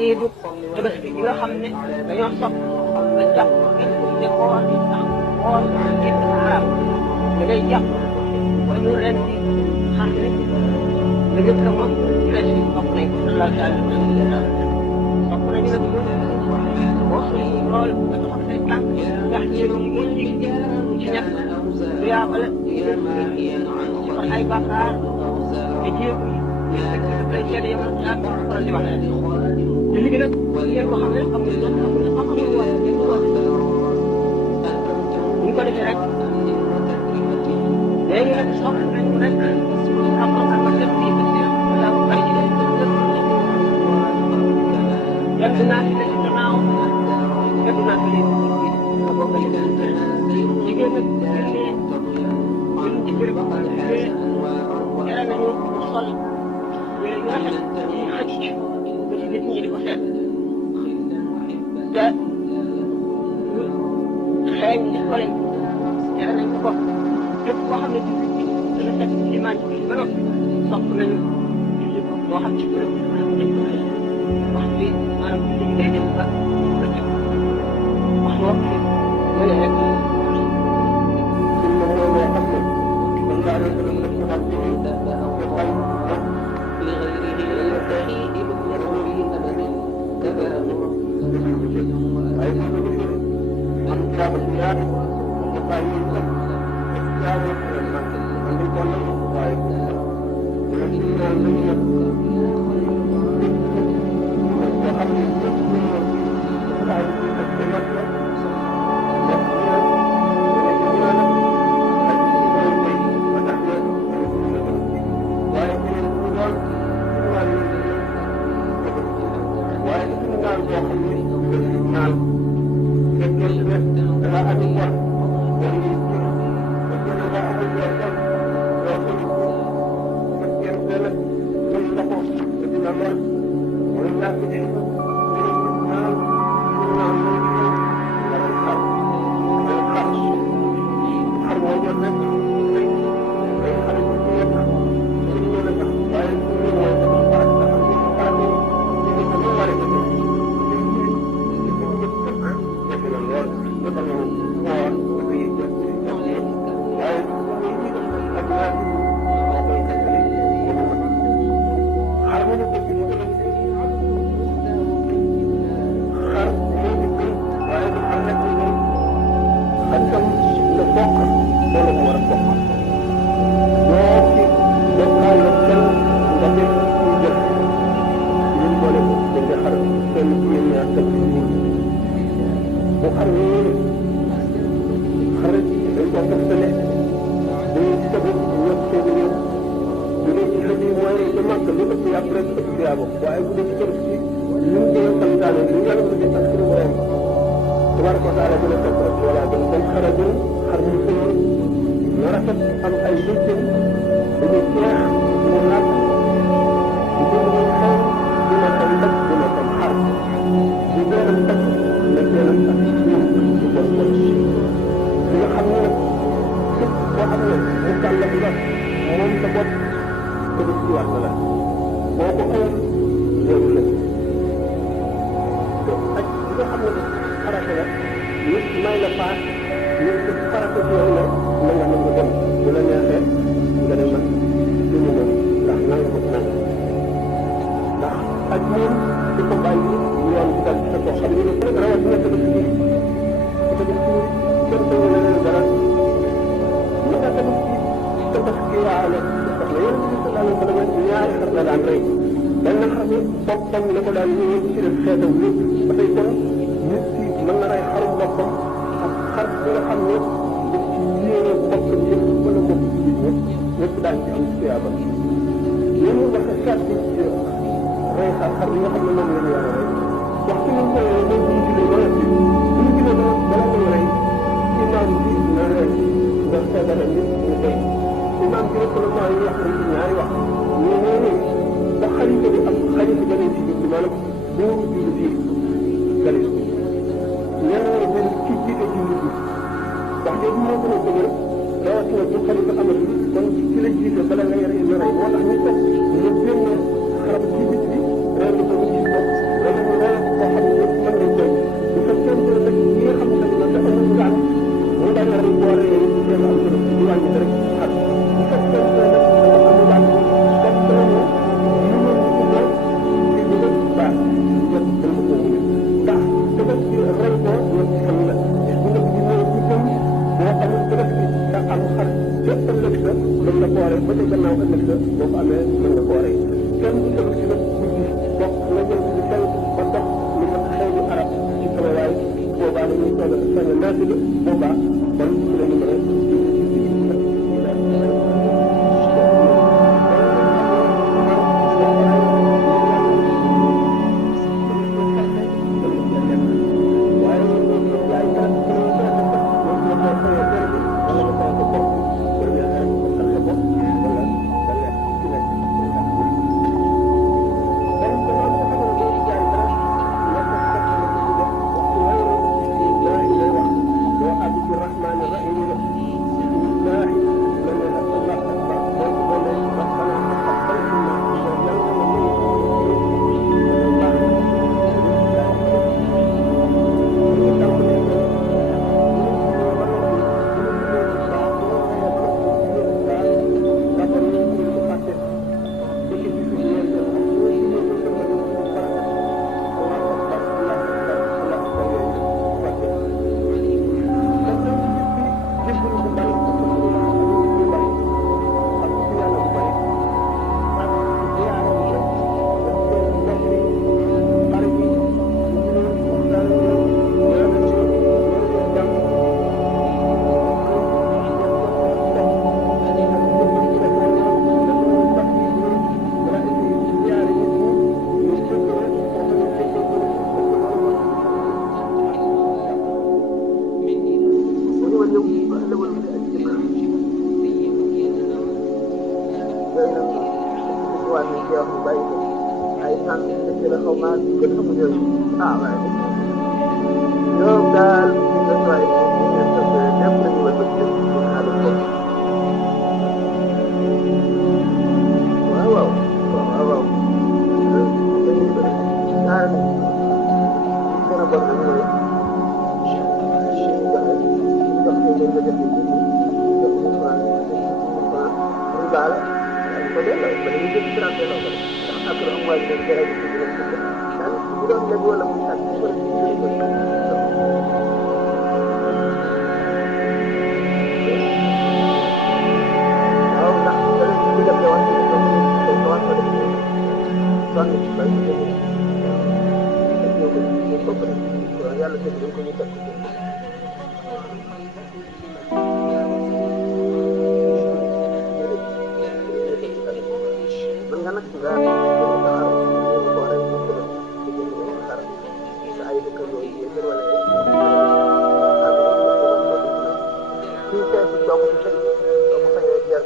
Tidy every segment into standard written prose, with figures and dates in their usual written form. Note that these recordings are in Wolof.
iidu tabaski gi nga xam ne dañoo sopp nga jàpp ngeen ko de xool ndax xool ngeen ko xaraam da ngay jàpp ba ñu ren di xam ne la njëkk a mos ren di sopp nañ ko sallallahu alayhi wa sallam sopp nañu nag boo xëy lool nga taxaw say tànk ndax yéen ñi ngeen di ci ñett du yaabale ci ay bàkkaar te jéego yi day seede yow nag yaa ngi faral di wax te liggéey nag ngeen ko xam ne amul doon amul xam-xamul wàll ngeen ko wax ñu ko defee rek léegi nag sopp nañu rek xam-xam ak def fii ba si wala mu bari ci yan dinaa fi nekk gannaaw yan dinaa fi nekk nga bokk jigéen nag ñun ci béréb yàlla nañu sol yére yu rafet yi xëcc ba ci nit ñi di ko seet te xeeñ ci xole yàlla nañ ko bokk képp koo xam ne dana fekk limaan ci ba noppi sopp nañu julli ko moo xam ci béréb wax bi maanaam julli gi day dem ba bëccëg wax nga wax fi mëne rek Thank you. bi boobaa kon ci la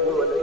ñu mën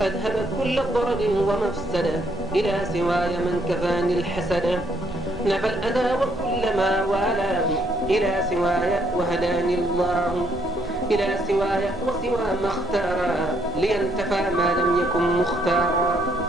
أذهب كل ضرر ومفسدة إلى سواي من كفاني الحسد نفى الأذى وكل ما والاه إلى سواي وهداني الله إلى سواي وسوى ما اختار لينتفى ما لم يكن مختارا